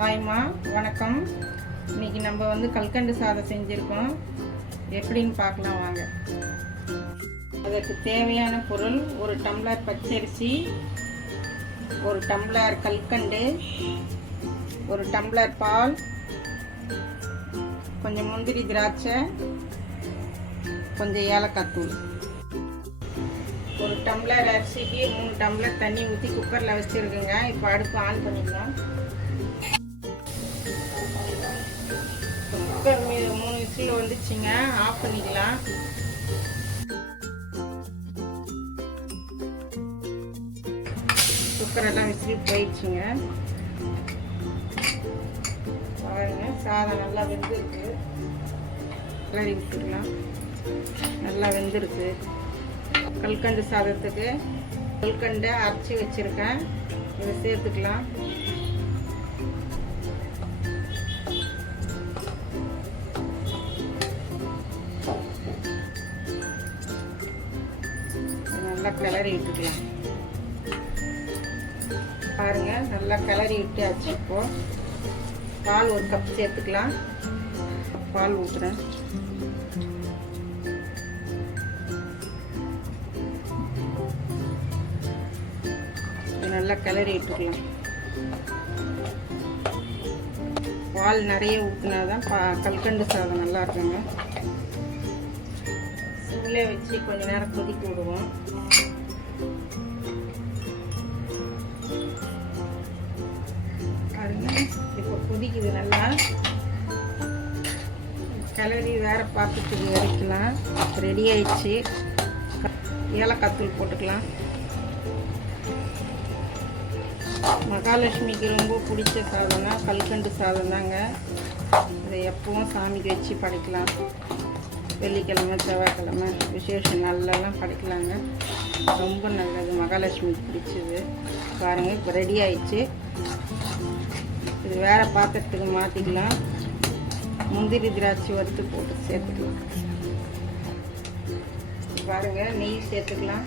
ஹாய்மா, வணக்கம். இன்னைக்கு நம்ம கல்கண்டு சாதம் செஞ்சுருக்கோம். எப்படின்னு பார்க்கலாம் வாங்க. அதற்கு தேவையான பொருள்: ஒரு டம்ளர் பச்சரிசி, ஒரு டம்ளர் கல்கண்டு, ஒரு டம்ளர் பால், கொஞ்சம் முந்திரி திராட்சை, கொஞ்சம் ஏலக்காய் தூள். ஒரு டம்ளர் அரிசிக்கு 3 டம்ளர் தண்ணி ஊற்றி குக்கரில் வச்சுருக்குங்க. இப்போ அடுப்பு ஆன் பண்ணிக்கலாம். குக்கர் 3 விசில் வந்துச்சுங்க. ஆஃப் பண்ணிக்கலாம். குக்கரெல்லாம் விசில் போயிடுச்சுங்க. பாருங்க, சாதம் நல்லா வெந்திருக்கு. கிளறி விட்டுக்கலாம். நல்லா வெந்திருக்கு. கல்கண்டு சாதத்துக்கு கல்கண்டை அரைச்சி வச்சுருக்கேன். இதை சேர்த்துக்கலாம். நல்லா கிளறி விட்டுக்கலாம். பாருங்க, நல்லா கிளறி விட்டாச்சு. இப்போ பால் 1 கப் சேர்த்துக்கலாம். பால் ஊற்றுறேன். நல்லா கிளறி விட்டுக்கலாம். பால் நிறைய ஊற்றினாதான் கல்கண்டு சாதம் நல்லா இருக்குங்க. சிம்மில் வச்சு கொஞ்ச நேரம் கொதிக்க விடுவோம். பாருங்க, இப்போ கொதிக்குது. நல்லா கிளறி வேற பாத்திரத்துக்கு வரைக்கலாம். ரெடி ஆயிடுச்சு. ஏலக்காய் தூள் போட்டுக்கலாம். மகாலட்சுமிக்கு ரொம்ப பிடிச்ச சாதம்னா கல்கண்டு சாதம் தாங்க. இதை எப்பவும் சாமிக்கு வச்சு படைக்கலாம். வெள்ளிக்கிழமை, செவ்வாய்க்கிழமை, விசேஷ நாள்லாம் படைக்கலாங்க. ரொம்ப நல்லது, மகாலட்சுமிக்கு பிடிச்சது. பாருங்கள், இப்போ ரெடி ஆயிடுச்சு. இது வேறு பாத்திரத்துக்கு மாற்றிக்கலாம். முந்திரி திராட்சை வறுத்து போட்டு சேர்த்துக்கலாம். பாருங்கள், நெய் சேர்த்துக்கலாம்.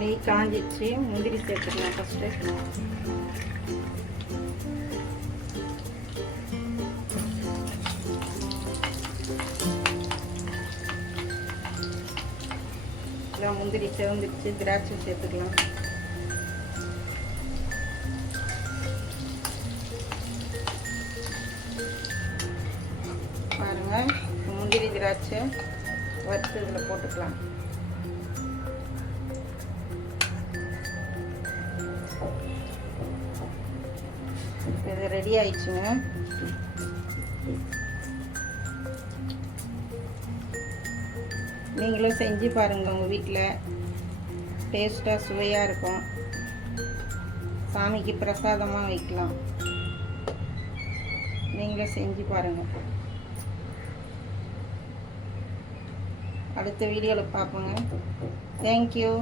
நெய் காஞ்சிச்சு. முந்திரி சேர்த்துக்கலாம் ஃபஸ்ட்டு. முந்திரி செவந்துடுச்சு. திராட்சை சேர்த்துக்கலாம். பாருங்க, முந்திரி திராட்சை வறுத்து இதில் போட்டுக்கலாம். இது ரெடி ஆயிடுச்சுங்க. நீங்களும் செஞ்சு பாருங்கள். உங்கள் வீட்டில் டேஸ்ட்டாக சுவையாக இருக்கும். சாமிக்கு பிரசாதமாக வைக்கலாம். நீங்களும் செஞ்சு பாருங்கள். அடுத்த வீடியோவில் பார்ப்போங்க. தேங்க்யூ.